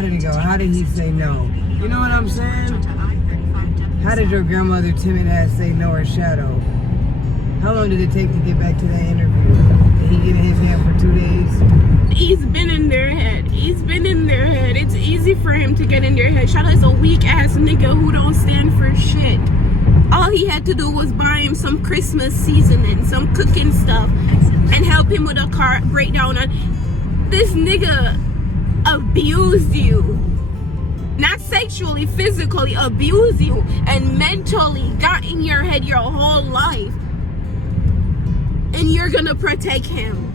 How did it go? How did he say no? You know what I'm saying? How did your grandmother timid ass say no or shadow? How long did it take to get back to that interview? Did he get in his head for 2 days? He's been in their head. He's been in their head. It's easy for him to get in their head. Shadow is a weak ass nigga who don't stand for shit. All he had to do was buy him some Christmas seasoning, some cooking stuff, and help him with a car breakdown. This nigga abused you. Not sexually, physically abused you and mentally got in your head your whole life. And you're gonna protect him.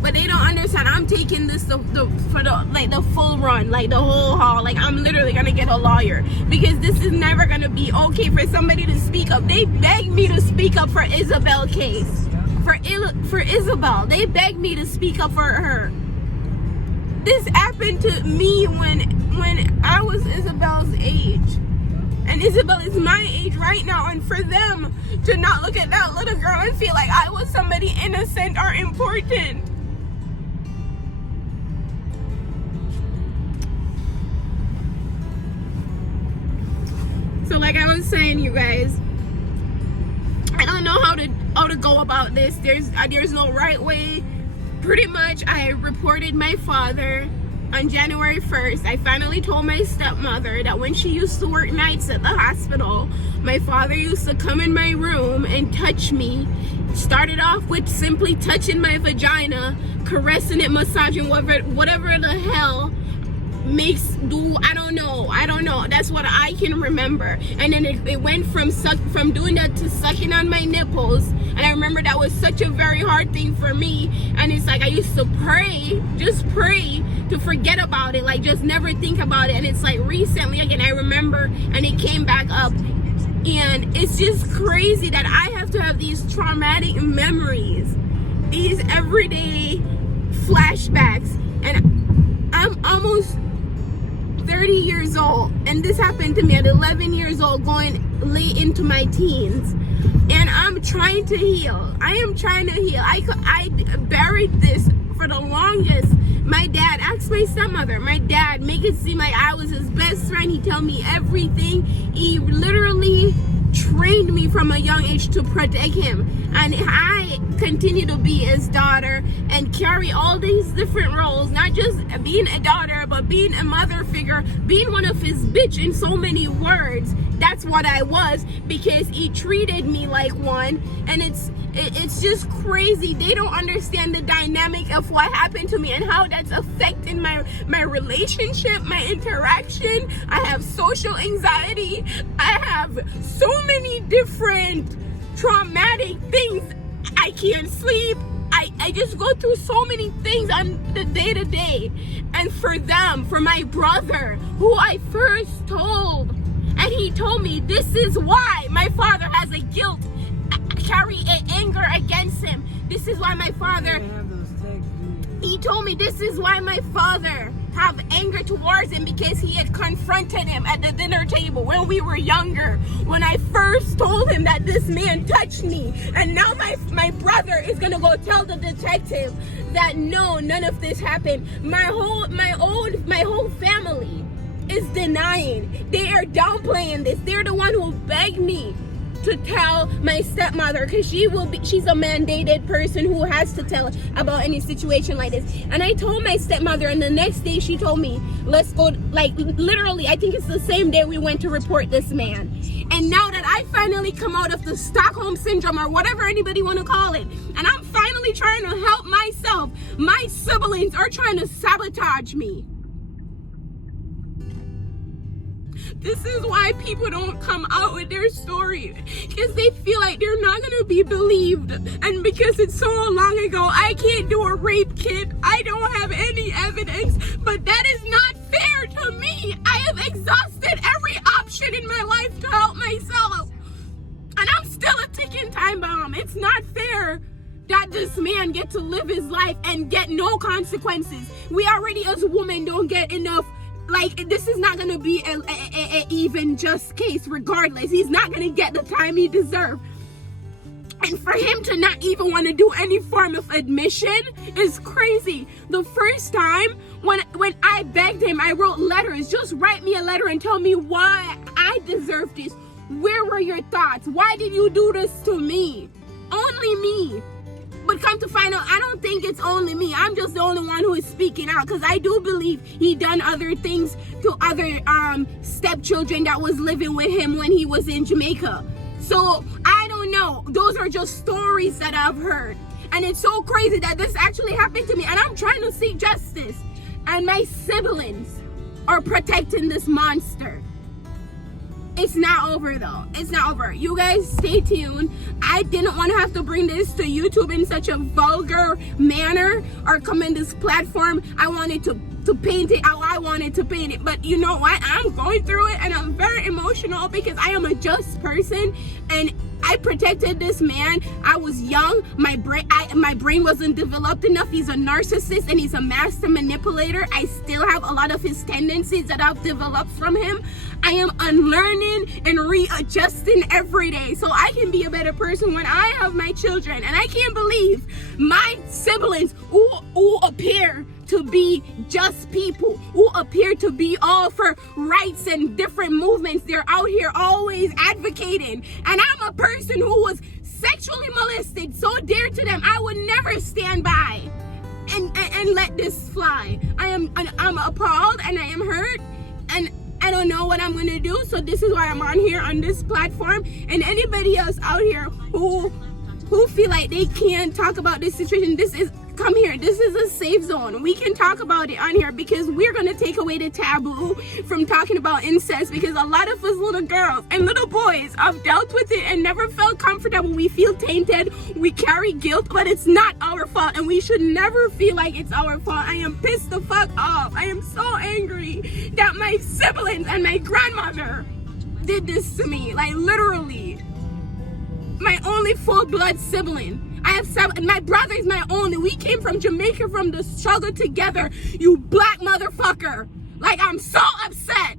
But they don't understand. I'm taking this for the full run, like the whole haul. Like I'm literally gonna get a lawyer because this is never gonna be okay for somebody to speak up. They begged me to speak up for Isabel case. For Isabel, they begged me to speak up for her. This happened to me when I was Isabel's age. And Isabel is my age right now. And for them to not look at that little girl and feel like I was somebody innocent or important. So like I was saying, you guys, I don't know how to go about this. There's no right way. Pretty much I reported my father on January 1st. I finally told my stepmother that when she used to work nights at the hospital, my father used to come in my room and touch me. Started off with simply touching my vagina, caressing it, massaging, whatever the hell makes do. I don't know. That's what I can remember. And then it went from doing that to sucking on my nipples. And I remember that was such a very hard thing for me. And it's like I used to just pray to forget about it, like just never think about it. And it's like recently again I remember, and it came back up. And it's just crazy that I have to have these traumatic memories, these everyday flashbacks. And I'm almost 30 years old, and this happened to me at 11 years old, going late into my teens. And I'm trying to heal. I am trying to heal. I buried this for the longest. My dad asked my stepmother, my dad, make it seem like I was his best friend. He told me everything. He literally trained me from a young age to protect him. And I continue to be his daughter and carry all these different roles, not just being a daughter, but being a mother figure, being one of his bitch in so many words. That's what I was, because he treated me like one. And it's just crazy. They don't understand the dynamic of what happened to me and how that's affecting my relationship, my interaction. I have social anxiety. I have so many different traumatic things. I can't sleep. I just go through so many things on the day-to-day. And for them, for my brother, who I first told, and he told me this is why my father has a guilt, carry an anger against him. This is why my father, he told me this is why my father have anger towards him, because he had confronted him at the dinner table when we were younger, when I first told him that this man touched me. And now my brother is gonna go tell the detective that no, none of this happened. My whole family is denying. They are downplaying this. They're the one who begged me to tell my stepmother, because she's a mandated person who has to tell about any situation like this. And I told my stepmother, and the next day she told me, let's go, like literally I think it's the same day we went to report this man. And now that I finally come out of the Stockholm syndrome, or whatever anybody want to call it, and I'm finally trying to help myself, my siblings are trying to sabotage me. This is why people don't come out with their story, because they feel like they're not going to be believed. And because it's so long ago, I can't do a rape kit. I don't have any evidence, but that is not fair to me. I have exhausted every option in my life to help myself. And I'm still a ticking time bomb. It's not fair that this man get to live his life and get no consequences. We already as women don't get enough. Like, this is not gonna be a even just case regardless. He's not gonna get the time he deserves. And for him to not even want to do any form of admission is crazy. The first time when I begged him, I wrote letters. Just write me a letter and tell me why I deserve this. Where were your thoughts? Why did you do this to me? Only me. But come to find out, I don't think it's only me. I'm just the only one who is speaking out, because I do believe he done other things to other stepchildren that was living with him when he was in Jamaica. So I don't know. Those are just stories that I've heard. And it's so crazy that this actually happened to me. And I'm trying to seek justice. And my siblings are protecting this monster. It's not over though. It's not over. You guys stay tuned. I didn't want to have to bring this to YouTube in such a vulgar manner or come in this platform. I wanted to paint it how I wanted to paint it. But you know what? I'm going through it and I'm very emotional because I am a just person and I protected this man. I was young. My brain wasn't developed enough. He's a narcissist and he's a master manipulator. I still have a lot of his tendencies that I've developed from him. I am unlearning and readjusting every day so I can be a better person when I have my children. And I can't believe my siblings who appear to be just people, who appear to be all for rights and different movements, they're out here always advocating. And I'm a person who was sexually molested, so dear to them, I would never stand by and let this fly. I'm appalled and I am hurt and I don't know what I'm gonna do. So this is why I'm on here on this platform. And anybody else out here who feel like they can't talk about this situation, come here. This is a safe zone. We can talk about it on here because we're going to take away the taboo from talking about incest, because a lot of us little girls and little boys have dealt with it and never felt comfortable. We feel tainted. We carry guilt, but it's not our fault and we should never feel like it's our fault. I am pissed the fuck off. I am so angry that my siblings and my grandmother did this to me. Like literally. My only full blood sibling. I have 7. My brother is my only. We came from Jamaica from the struggle together. You black motherfucker. Like, I'm so upset.